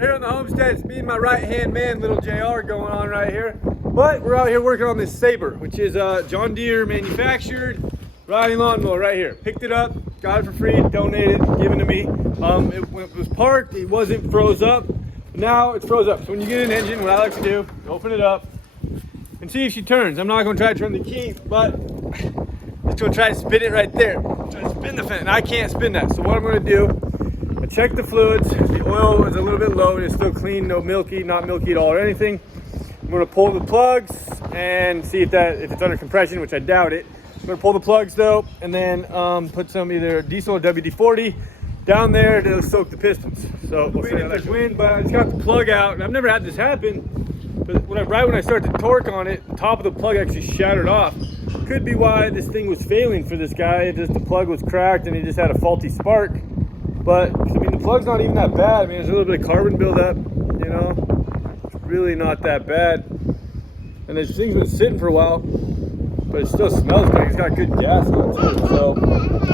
Here on the Homestead, it's me and my right-hand man, little JR, going on right here. But we're out here working on this Saber, which is a John Deere manufactured riding lawnmower right here. Picked it up, got it for free, donated, given to me. It was parked, it wasn't froze up. Now it's froze up. So when you get an engine, what I like to do, open it up and see if she turns. I'm not going to try to turn the key, but I'm just going to try to spin it right there. Try to spin the fan, and I can't spin that. So what I'm going to do, I check the fluids. The oil is a little bit low. It's still clean, no milky, not milky at all or anything. I'm going to pull the plugs and see if it's under compression, which I doubt it. I'm going to pull the plugs though, and then put some either diesel or WD-40 down there to soak the pistons. So we'll see how that goes. Wind, but I just got the plug out, and I've never had this happen. But right when I started to torque on it, the top of the plug actually shattered off. Could be why this thing was failing for this guy. Just the plug was cracked, and he just had a faulty spark. But I mean, the plug's not even that bad. I mean, there's a little bit of carbon buildup, you know. It's really not that bad. And this thing's been sitting for a while, but it still smells good. It's got good gas on it too. So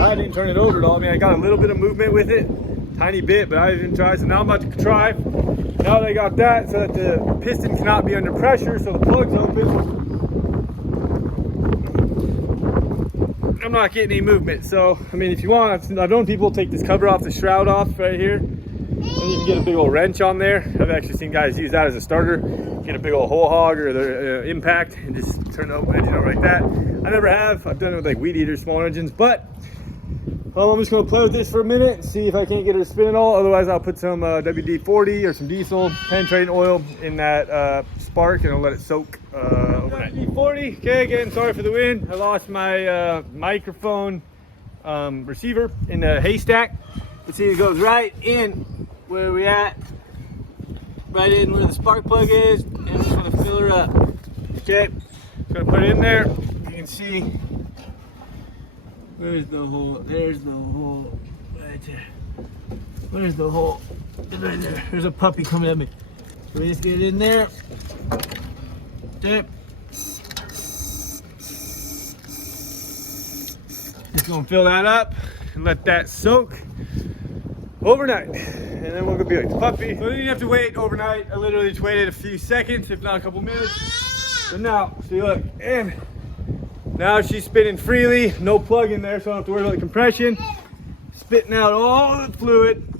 I didn't turn it over at all. I mean, I got a little bit of movement with it, tiny bit, but I didn't try. So now I'm about to try. Now they got that so that the piston cannot be under pressure, so the plug's open. I'm not getting any movement. So, I mean, if you want, I've known people take this cover off, the shroud off right here, and you can get a big old wrench on there. I've actually seen guys use that as a starter, get a big old hole hog or the impact and just turn the engine over like that. I never have. I've done it with like weed eaters, small engines, but I'm just going to play with this for a minute and see if I can't get it to spin at all. Otherwise, I'll put some WD-40 or some diesel penetrating oil in that spark, and I'll let it soak overnight. WD-40. Okay, again, sorry for the wind. I lost my microphone receiver in the haystack. You see it goes right in where we at, right in where the spark plug is, and I'm just going to fill her up. Okay, just going to put it in there. You can see. Where's the hole? There's the hole right there. Where's the hole? It's right there. There's a puppy coming at me. So we just get it in there. Okay. Just gonna fill that up and let that soak overnight. And then we'll go be like the puppy. So then you have to wait overnight. I literally just waited a few seconds, if not a couple minutes. So now, see, look, and now she's spinning freely, no plug in there, so I don't have to worry about the compression. Spitting out all the fluid.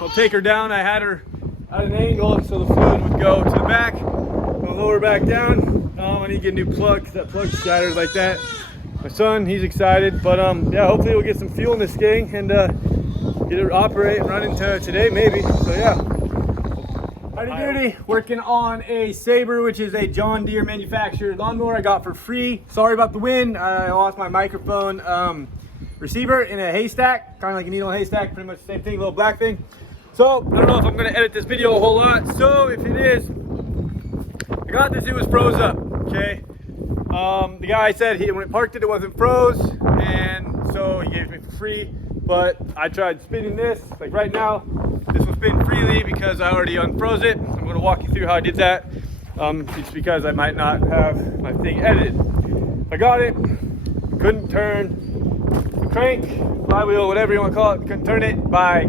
I'll take her down. I had her at an angle so the fluid would go to the back. I'll lower her back down. I need to get a new plug because that plug's shattered like that. My son, he's excited, but yeah, hopefully we'll get some fuel in this thing and get it operate and run into today maybe. So yeah. Howdy doody, working on a Saber, which is a John Deere manufactured lawnmower I got for free. Sorry about the wind. I lost my microphone receiver in a haystack, kind of like a needle haystack, pretty much the same thing, little black thing. So I don't know if I'm going to edit this video a whole lot. So if it is, I got this, it was froze up, okay? The guy said when it parked it wasn't froze, and so he gave it to me for free. But I tried spinning this, like right now, this will spin freely because I already unfroze it. I'm going to walk you through how I did that, just because I might not have my thing edited. I got it, couldn't turn the crank, flywheel, whatever you want to call it, couldn't turn it by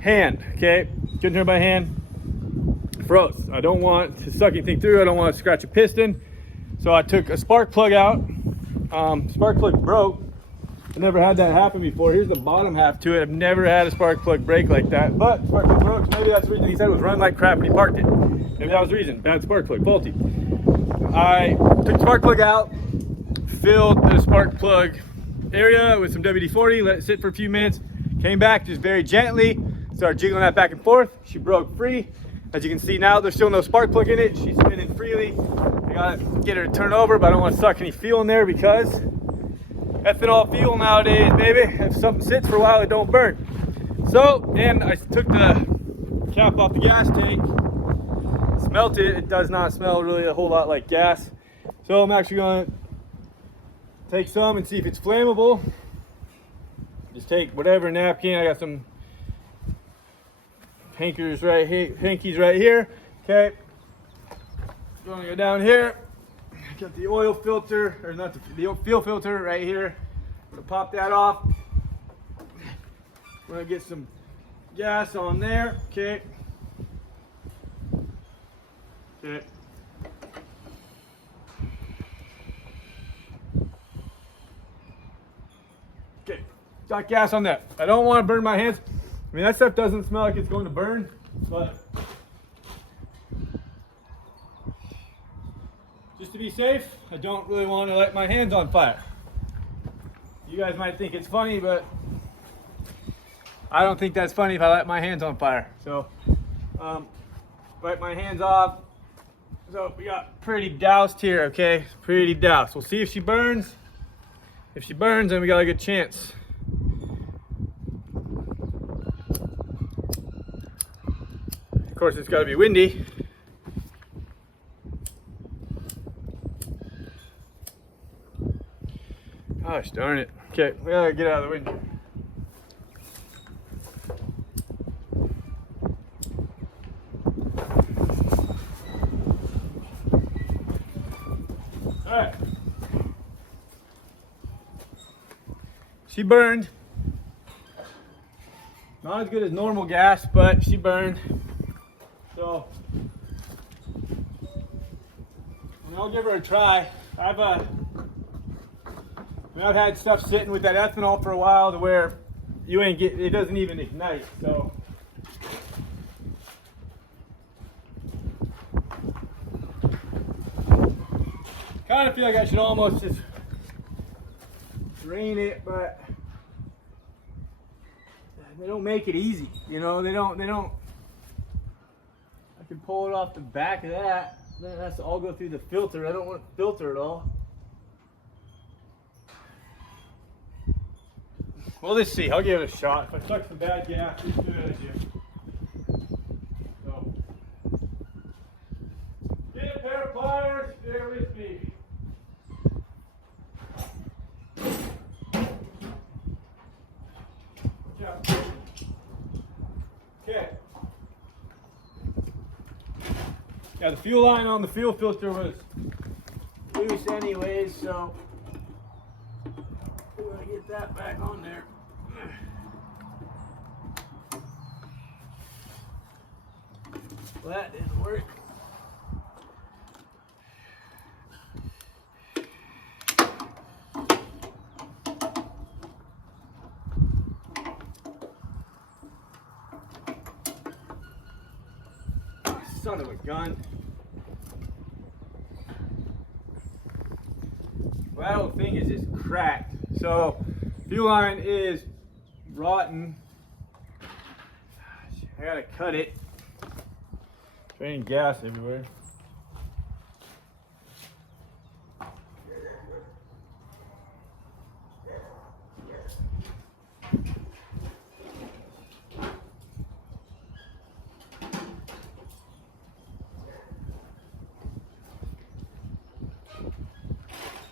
hand, okay? Couldn't turn it by hand, froze. I don't want to suck anything through, I don't want to scratch a piston. So I took a spark plug out, spark plug broke. I've never had that happen before. Here's the bottom half to it. I've never had a spark plug break like that, but spark plug broke. So maybe that's the reason he said it was running like crap when he parked it. Maybe that was the reason. Bad spark plug, faulty. I took the spark plug out, filled the spark plug area with some WD-40, let it sit for a few minutes, came back just very gently, started jiggling that back and forth. She broke free. As you can see now, there's still no spark plug in it. She's spinning freely. I gotta get her to turn over, but I don't want to suck any fuel in there because ethanol fuel nowadays, baby. If something sits for a while, it don't burn. So, and I took the cap off the gas tank, smelt it. It does not smell really a whole lot like gas. So I'm actually gonna take some and see if it's flammable. Just take whatever napkin. I got some hankies right here. Okay. Gonna go down here. Got the oil filter, or not the fuel filter right here. I'm gonna pop that off. We're gonna get some gas on there. Okay. Okay. Okay, got gas on that. I don't want to burn my hands. I mean, that stuff doesn't smell like it's going to burn, but just to be safe, I don't really want to light my hands on fire. You guys might think it's funny, but I don't think that's funny if I light my hands on fire. So, wipe my hands off. So we got pretty doused here, okay? Pretty doused. We'll see if she burns. If she burns, then we got a good chance. Of course, it's got to be windy. Gosh darn it. Okay, we gotta get out of the wind. Alright. She burned. Not as good as normal gas, but she burned. So I'll give her a try. I've had stuff sitting with that ethanol for a while to where it doesn't even ignite. So kind of feel like I should almost just drain it, but they don't make it easy. You know, they don't. I can pull it off the back of that. Then it has to all go through the filter. I don't want to filter it all. Well, let's see. I'll give it a shot. If I suck some bad gas, let's do it again. So, get a pair of pliers. Bear with me. Okay. Yeah, the fuel line on the fuel filter was loose anyways, so we're gonna get that back on there. Well, that didn't work. Son of a gun. Well, that whole thing is just cracked. So, fuel line is rotten. I gotta cut it. Draining gas everywhere.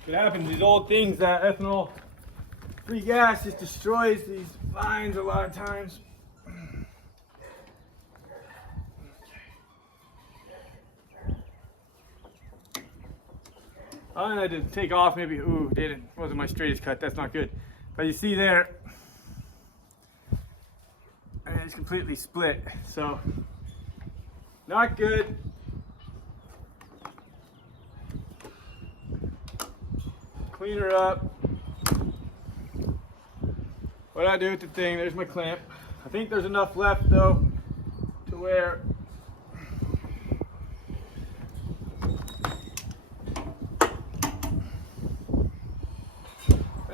What happens, these old things, that ethanol free gas just destroys these lines a lot of times. I had to take off maybe, wasn't my straightest cut, that's not good. But you see there, and it's completely split, so not good. Clean her up. What I do with the thing, there's my clamp. I think there's enough left though to where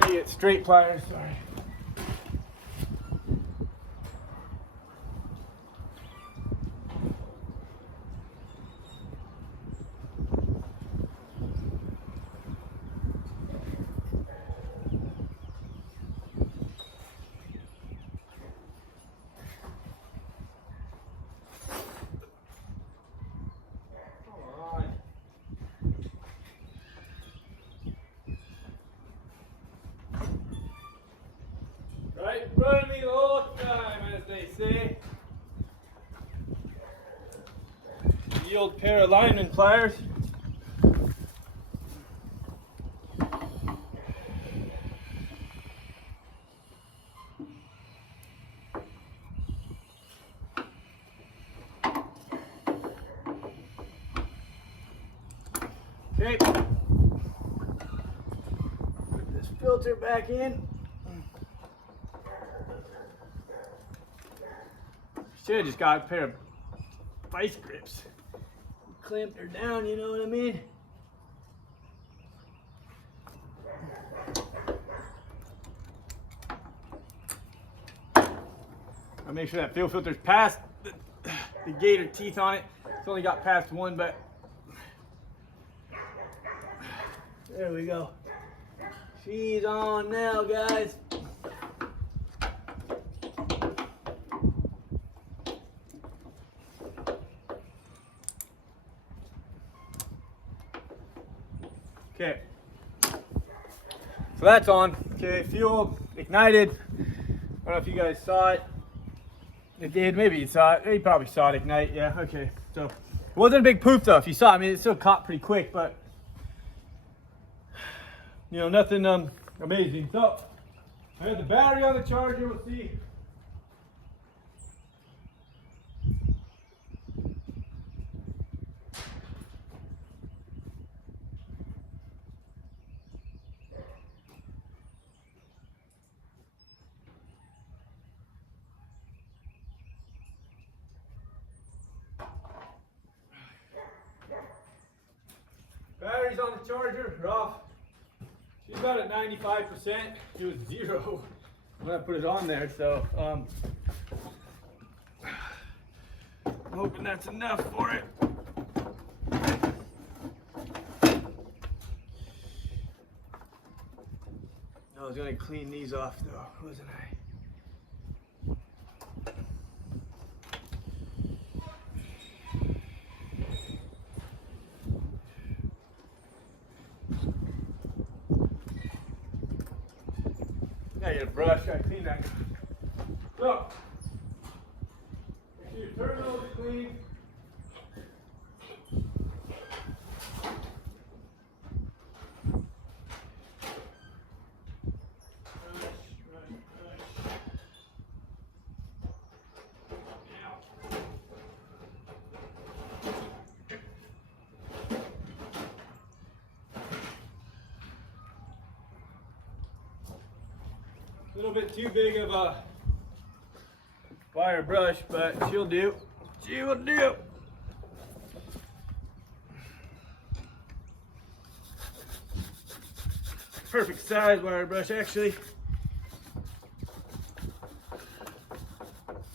I get straight pliers, sorry. Right, run me the whole time, as they say. The old pair of lineman pliers. Okay. Put this filter back in. Should have just got a pair of vice grips. Clamped her down, you know what I mean? I'll make sure that fuel filter's past the gator teeth on it. It's only got past one, but there we go. She's on now, guys. Okay, so that's on. Okay, fuel ignited. I don't know if you guys saw it. It did, maybe you saw it. You probably saw it ignite, yeah, okay. So, it wasn't a big poof though, if you saw it. I mean, it still caught pretty quick, but, you know, nothing amazing. So, I have the battery on the charger, we'll see. Battery's on the charger, we're off. She's about at 95%. It was 0 when I put it on there, so I'm hoping that's enough for it. I was gonna clean these off though, wasn't I? I get a brush, I clean that. So, make sure your terminal is clean. A little bit too big of a wire brush, but she'll do. She will do. Perfect size wire brush, actually.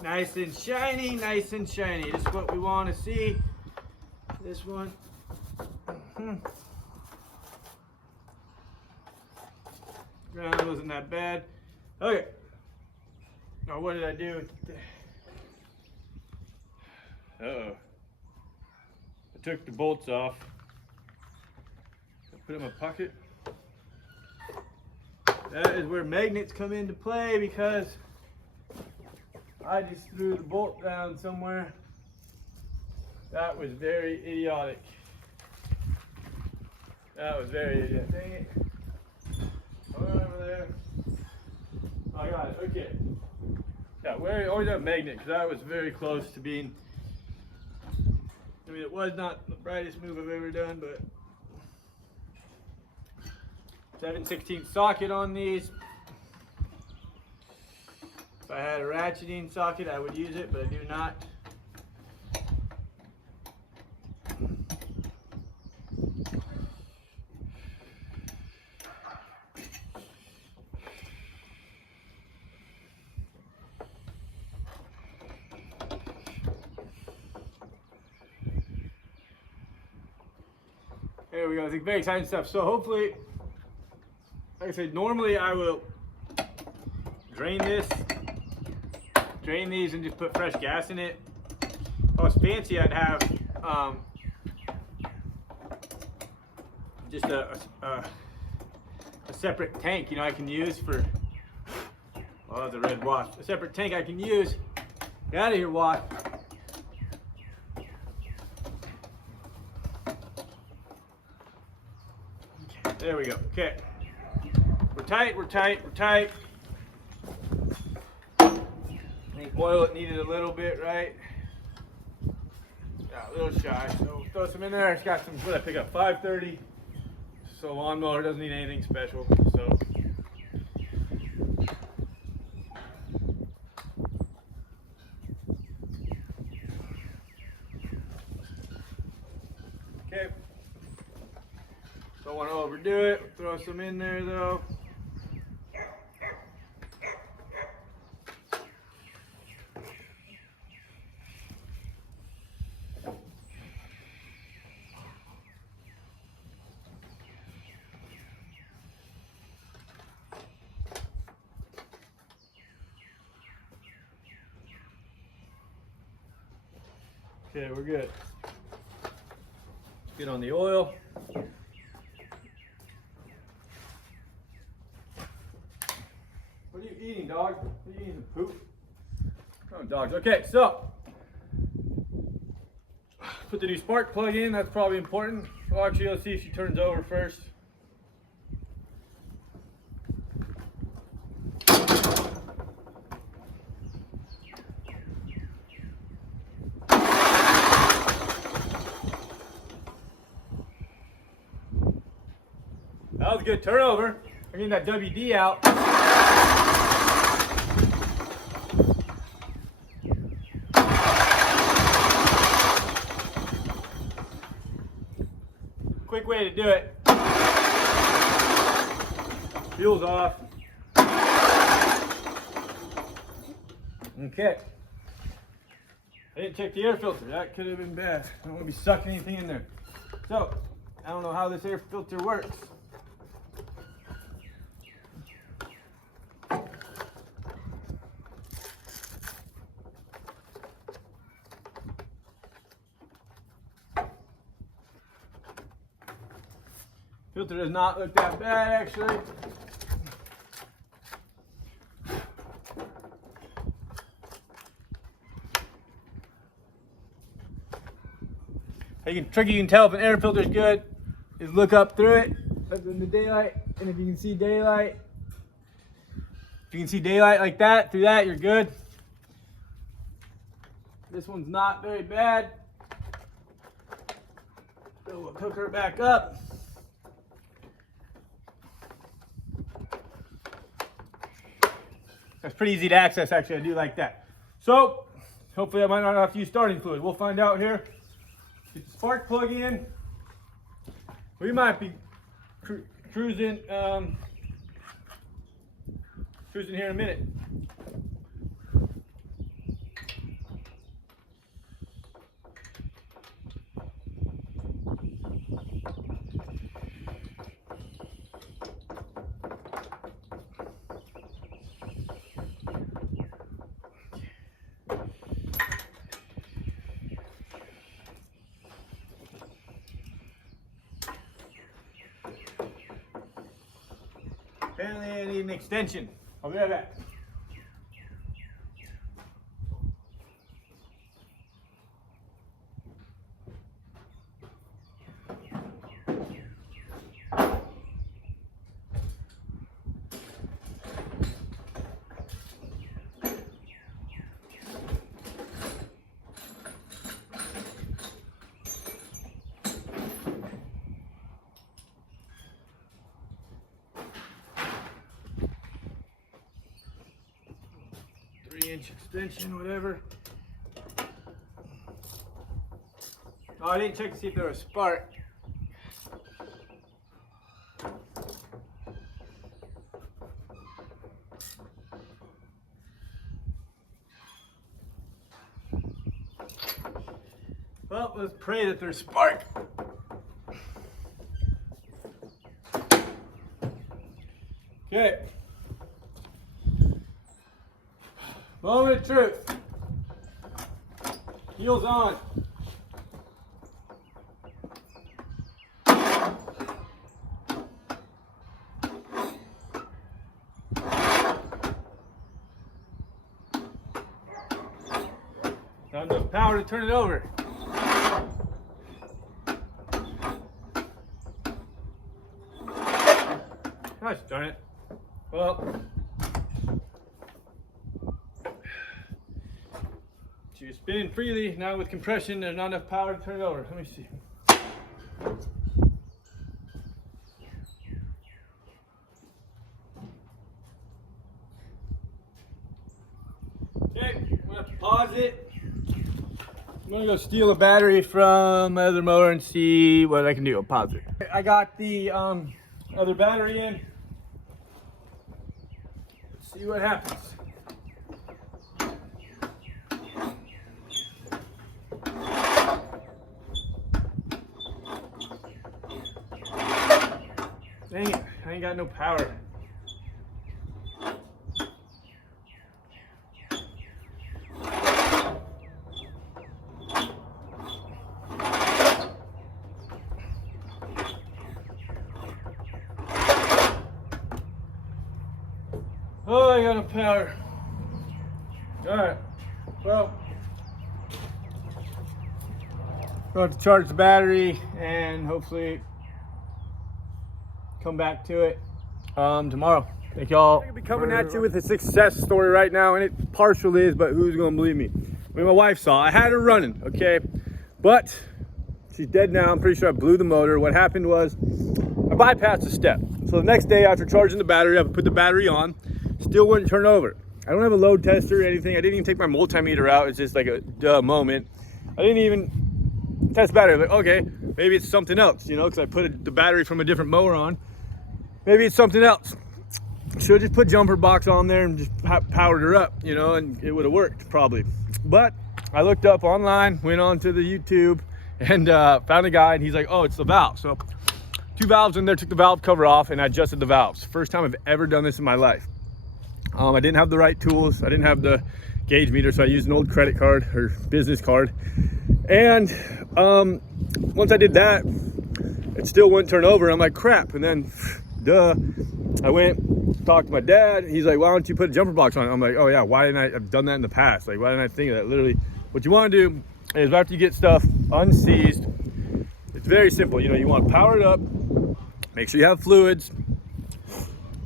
Nice and shiny, nice and shiny. This is what we want to see. This one. Ground wasn't that bad. Okay. Now what did I do? Uh-oh. I took the bolts off. I put it in my pocket. That is where magnets come into play, because I just threw the bolt down somewhere. That was very idiotic. That was very idiotic. Dang it. Hold on over there. I got it, okay. Yeah, we always have a magnet, because that was very close to being, I mean, it was not the brightest move I've ever done, but 7/16 socket on these. If I had a ratcheting socket, I would use it, but I do not. There we go. It's very exciting stuff. So hopefully, like I said, normally I will drain these and just put fresh gas in it. If I was fancy, I'd have just a separate tank, you know, I can use for, oh, the red wasp. A separate tank I can use. Get out of here, wasp. There we go. Okay. We're tight, we're tight, we're tight. I think oil it needed a little bit, right? Yeah, a little shy. So we'll throw some in there. It's got some, what did I pick up? 530 So lawnmower doesn't need anything special. So okay. Don't want to overdo it. Throw some in there though. Okay, we're good. Let's get on the oil. What are you eating, dog? What are you eating? Poop? Oh, dogs. Okay, so put the new spark plug in. That's probably important. Well, actually, let's see if she turns over first. That was a good turnover. I'm getting that WD out. Quick way to do it. Fuel's off. Okay. I didn't check the air filter. That could have been bad. I don't want to be sucking anything in there. So, I don't know how this air filter works. Filter does not look that bad, actually. Trick you can tell if an air filter is good is look up through it in the daylight, and if you can see daylight, like that through that, you're good. This one's not very bad. So we'll hook her back up. That's pretty easy to access, actually. I do like that. So, hopefully I might not have to use starting fluid. We'll find out here. Get the spark plug in. We might be cruising here in a minute. Apparently I need an extension. I'll be right back. Inch extension, whatever. Oh, I didn't check to see if there was a spark. Well, let's pray that there's a spark. Okay. Moment of truth. Heels on. Not enough power to turn it over. Gosh darn it. Well, she was spinning freely. Now with compression, there's not enough power to turn it over. Let me see. pause it. I'm gonna go steal a battery from my other mower and see what I can do. I'll pause it. I got the other battery in. Let's see what happens. Dang it, I ain't got no power. Oh, I got no power. All right, well, I'll have to charge the battery and hopefully come back to it tomorrow. Thank y'all. I'm gonna be coming at you with a success story right now, and it partially is, but who's gonna believe me? I mean, my wife saw, I had her running, okay? But she's dead now. I'm pretty sure I blew the motor. What happened was I bypassed a step. So the next day after charging the battery, I put the battery on, still wouldn't turn over. I don't have a load tester or anything. I didn't even take my multimeter out. It's just like a duh moment. I didn't even test battery. Like, okay, maybe it's something else, you know, because I put the battery from a different mower on. Maybe it's something else. Should have just put jumper box on there and just powered her up, you know, and it would have worked probably. But I looked up online, went on to the YouTube, and found a guy, and he's like, oh, it's the valve. So 2 valves in there, took the valve cover off, and I adjusted the valves. First time I've ever done this in my life. I didn't have the right tools. I didn't have the gauge meter, so I used an old credit card or business card. And once I did that, it still wouldn't turn over. I'm like, crap. And then, duh, I went, talked to my dad. He's like, why don't you put a jumper box on it? I'm like, oh yeah, why didn't I, I've done that in the past. Like, why didn't I think of that? Literally, what you want to do is after you get stuff unseized, it's very simple. You know, you want to power it up, make sure you have fluids,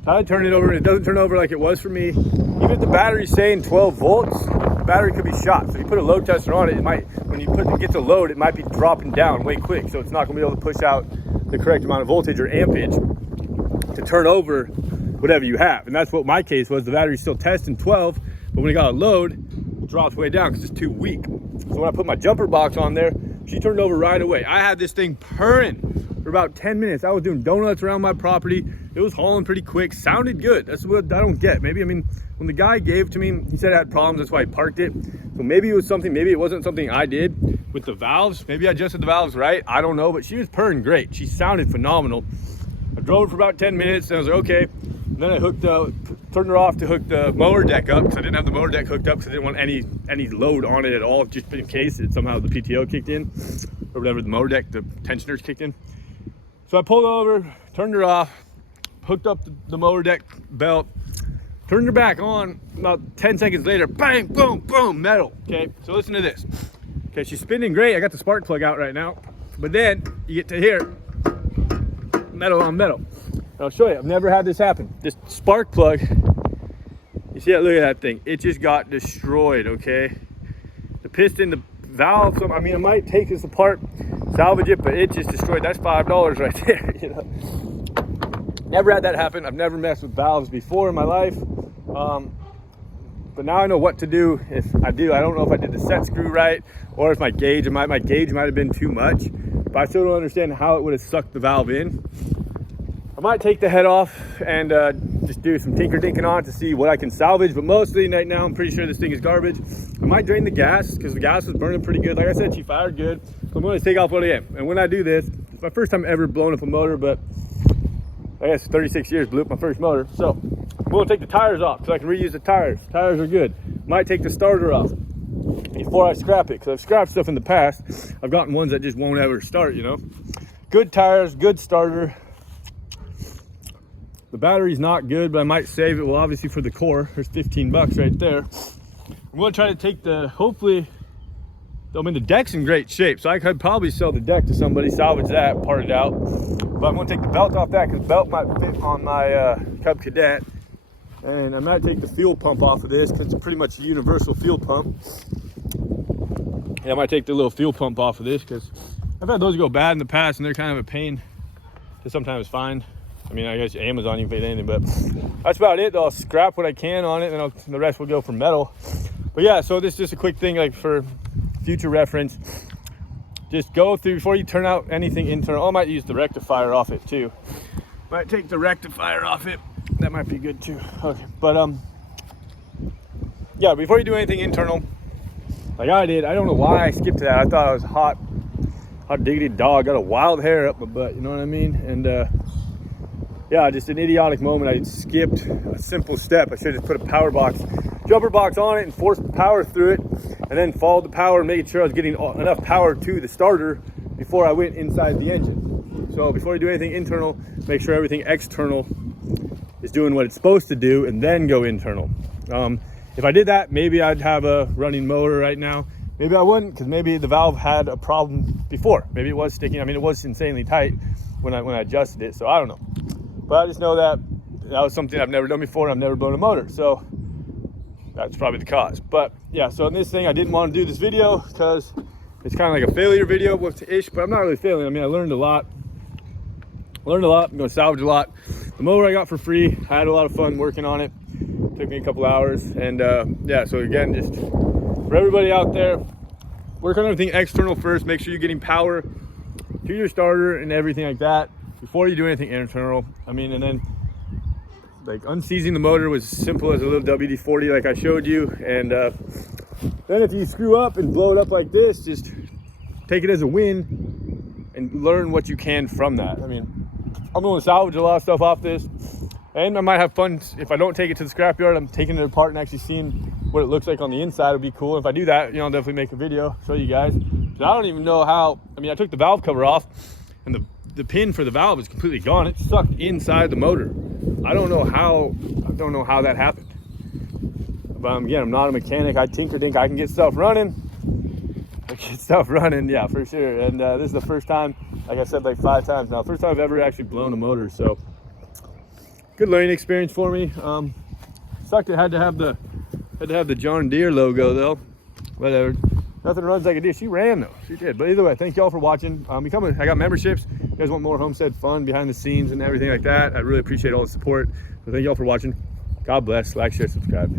I turn it over and it doesn't turn over like it was for me. Even if the battery's saying 12 volts, the battery could be shot. So if you put a load tester on it, it might, when it gets a load, it might be dropping down way quick. So it's not gonna be able to push out the correct amount of voltage or ampage to turn over whatever you have. And that's what my case was. The battery's still testing 12, but when it got a load, it drops way down because it's too weak. So when I put my jumper box on there, she turned over right away. I had this thing purring for about 10 minutes. I was doing donuts around my property. It was hauling pretty quick, sounded good. That's what I don't get. Maybe, I mean, when the guy gave it to me, he said it had problems, that's why he parked it. So maybe it was something, maybe it wasn't something I did with the valves. Maybe I adjusted the valves right, I don't know, but she was purring great. She sounded phenomenal. I drove it for about 10 minutes and I was like, okay. And then I turned her off to hook the mower deck up, because I didn't have the mower deck hooked up because I didn't want any load on it at all, just in case it somehow the PTO kicked in, or whatever, the mower deck, the tensioners kicked in. So I pulled over, turned her off, hooked up the mower deck belt, turned her back on. About 10 seconds later, bang, boom, boom, metal. Okay, so listen to this. Okay, she's spinning great. I got the spark plug out right now, but then you get to hear metal on metal. And I'll show you. I've never had this happen. This spark plug, you see that? Look at that thing. It just got destroyed. Okay, the piston, the valve. I mean, I might take this apart, salvage it, but it just destroyed. That's $5 right there. You know. Never had that happen. I've never messed with valves before in my life. But now I know what to do if I do. I don't know if I did the set screw right or if my gauge might have been too much. But I still don't understand how it would have sucked the valve in. I might take the head off and just do some tinker-dinking on it to see what I can salvage. But mostly right now, I'm pretty sure this thing is garbage. I might drain the gas because the gas was burning pretty good. Like I said, she fired good. So I'm going to take off what I am. And when I do this, it's my first time ever blowing up a motor, but I guess 36 years blew up my first motor. So I'm going to take the tires off so I can reuse the tires. Tires are good. Might take the starter off before I scrap it, because I've scrapped stuff in the past. I've gotten ones that just won't ever start, you know. Good tires, good starter. The battery's not good, but I might save it. Well, obviously for the core, there's 15 bucks right there. I'm going to try to take hopefully, I mean, the deck's in great shape, so I could probably sell the deck to somebody, salvage that, part it out. But I'm going to take the belt off that because the belt might fit on my Cub Cadet. And I might take the fuel pump off of this because it's pretty much a universal fuel pump. Yeah, I might take the little fuel pump off of this because I've had those go bad in the past and they're kind of a pain to sometimes find. I mean, I guess Amazon, you can fit anything, but that's about it. I'll scrap what I can on it and the rest will go for metal. But yeah, so this is just a quick thing, like for future reference. Just go through before you turn out anything internal. I might use the rectifier off it too. Might take the rectifier off it. That might be good too. Okay, but yeah, before you do anything internal, like I did, I don't know why I skipped that. I thought I was hot diggity dog. Got a wild hair up my butt, you know what I mean? And yeah, just an idiotic moment. I skipped a simple step. I should have just put a power box, jumper box on it and forced the power through it, and then followed the power and making sure I was getting enough power to the starter before I went inside the engine. So before you do anything internal, make sure everything external is doing what it's supposed to do, and then go internal. If I did that, maybe I'd have a running motor right now. Maybe I wouldn't, because maybe the valve had a problem before. Maybe it was sticking. I mean, it was insanely tight when I adjusted it, so I don't know. But I just know that was something I've never done before, and I've never blown a motor, so that's probably the cause. But yeah, so in this thing, I didn't want to do this video because it's kind of like a failure video ish, but I'm not really failing. I mean, I learned a lot. I'm going to salvage a lot. The mower I got for free. I had a lot of fun working on it. Took me a couple hours, and yeah, so again, just for everybody out there, work on everything external first. Make sure you're getting power to your starter and everything like that before you do anything internal. I mean, and then like unseizing the motor was simple as a little WD-40 like I showed you, and then if you screw up and blow it up like this, just take it as a win and learn what you can from that. I mean, I'm going to salvage a lot of stuff off this, and I might have fun. If I don't take it to the scrapyard, I'm taking it apart and actually seeing what it looks like on the inside. Would be cool. If I do that, you know, I'll definitely make a video, show you guys. So I don't even know how. I mean, I took the valve cover off, and the pin for the valve is completely gone. It's sucked inside the motor. I don't know how that happened. But again, I'm not a mechanic. I tinker dink. I can get stuff running. Yeah, for sure. And this is the first time, like I said, like 5 times now. First time I've ever actually blown a motor. So good learning experience for me. Sucked it had to have the John Deere logo though. Whatever. Nothing runs like a deer. She ran though. She did. But either way, thank y'all for watching. I got memberships. You guys want more Homestead fun behind the scenes and everything like that, I really appreciate all the support. So thank y'all for watching. God bless. Like, share, subscribe.